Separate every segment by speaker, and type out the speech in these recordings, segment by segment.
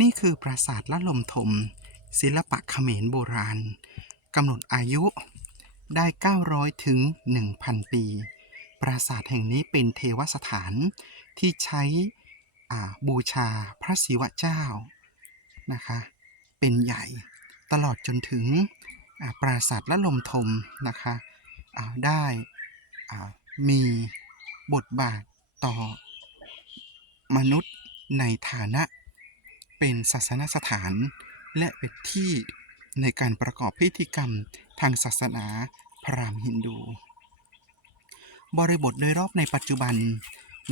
Speaker 1: นี่คือปราสาทละลมทมศิลปะเขมรโบราณกำหนดอายุได้ 900 ถึง 1,000 ปี ปราสาทแห่งนี้เป็นเทวสถานที่ใช้บูชาพระศิวะเจ้านะคะ เป็นใหญ่ตลอดจนถึงปราสาทละลมทมนะคะได้มีบทบาทต่อมนุษย์ในฐานะ เป็นศาสนสถาน และเป็นที่ในการประกอบพิธีกรรมทางศาสนาพราหมณ์ฮินดู บริบทโดยรอบในปัจจุบัน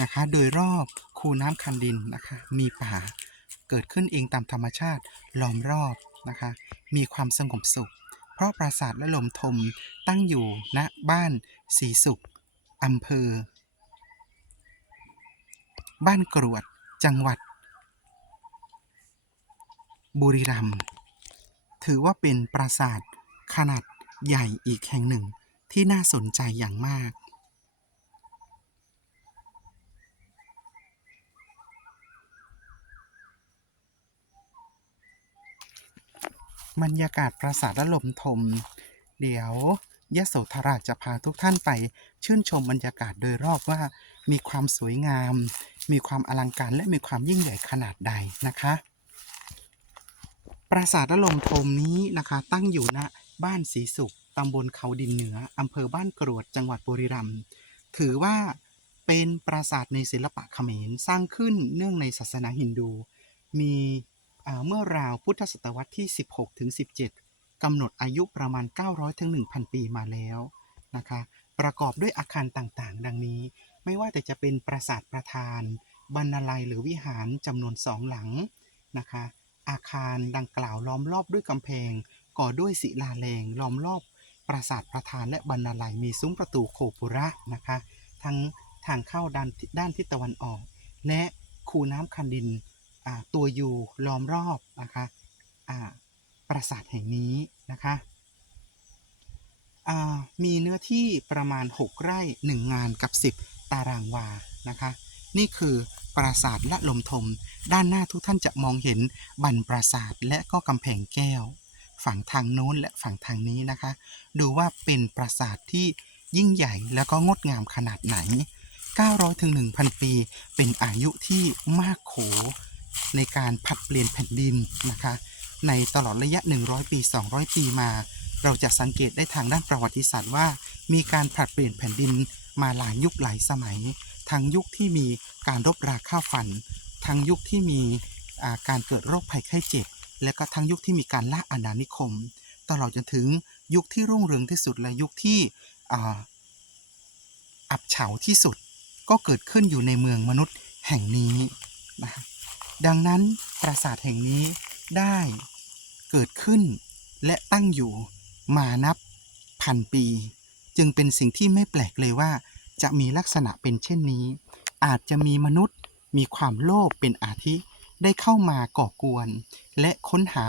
Speaker 1: นะคะ โดยรอบคูน้ำคันดินนะคะ มีป่าเกิดขึ้นเองตามธรรมชาติล้อมรอบนะคะ มีความสงบสุข เพราะปราสาทและลมทมตั้งอยู่ณบ้านสีสุขอำเภอ บ้านกรวด จังหวัด บุรีรัมย์ถือว่าเป็นปราสาทขนาดใหญ่อีกแห่งหนึ่งที่น่าสนใจอย่างมาก บรรยากาศปราสาทละลมทม เดี๋ยวยโสธราจะพาทุกท่านไปชื่นชมบรรยากาศโดยรอบว่า มีความสวยงาม มีความอลังการและมีความยิ่งใหญ่ขนาดใดนะคะ ปราสาทละลมทมนี้นะคะ ตั้งอยู่ณบ้านศรีสุขตำบลเขาดินเหนืออำเภอบ้านกรวดจังหวัดบุรีรัมย์ถือว่าเป็นปราสาทในศิลปะเขมรสร้างขึ้นเนื่องในศาสนาฮินดู มีเมื่อราวพุทธศตวรรษที่ 16ถึง17 กำหนดอายุประมาณ 900ถึง1,000 ปีมาแล้วนะคะ ประกอบด้วยอาคารต่างๆ ดังนี้ ไม่ว่าแต่จะเป็นปราสาทประธาน บรรณาลัยหรือวิหารจำนวนสองหลังนะคะ อาคารดังกล่าวล้อมรอบด้วยกำแพง ก่อด้วยศิลาแรงล้อมรอบปราสาทประธานและบรรณาลัยมีซุ้มประตูโคปุระนะคะทั้งทางเข้าด้านด้านทิศตะวันออก และคูน้ำคันดินตัวยูล้อมรอบนะคะปราสาทแห่งนี้นะคะมีเนื้อที่ประมาณ 6 ไร่ 1 งานกับ 10 ตารางวานะคะ นี่คือ ปราสาทละลมทม ด้านหน้าทุกท่านจะมองเห็นบันปราสาทและก็กำแพงแก้ว ฝั่งทางโน้นและฝั่งทางนี้นะคะ ดูว่าเป็นปราสาทที่ยิ่งใหญ่แล้วก็งดงามขนาดไหน 900ถึง1,000 ปี เป็นอายุที่มากโข ในการผัดเปลี่ยนแผ่นดินนะคะ ในตลอดระยะ 100 ปี 200 ปีมา เราจะสังเกตได้ทางด้านประวัติศาสตร์ว่า มีการผัดเปลี่ยนแผ่นดินมาหลายยุคหลายสมัย ทั้งยุคที่มีการรบราข้าวฟัน ทั้งยุคที่มีการเกิดโรคภัยไข้เจ็บ และก็ทั้งยุคที่มีการล่าอาณานิคม ตลอดจนถึงยุคที่รุ่งเรืองที่สุดและยุคที่อับเฉาที่สุดก็เกิดขึ้นอยู่ในเมืองมนุษย์แห่งนี้นะดังนั้นปราสาทแห่งนี้ได้เกิดขึ้นและตั้งอยู่มานับพันปี จึงเป็นสิ่งที่ไม่แปลกเลยว่า จะมีลักษณะเป็นเช่นนี้ อาจจะมีมนุษย์มีความโลภเป็นอาทิได้เข้ามาก่อกวน และค้นหา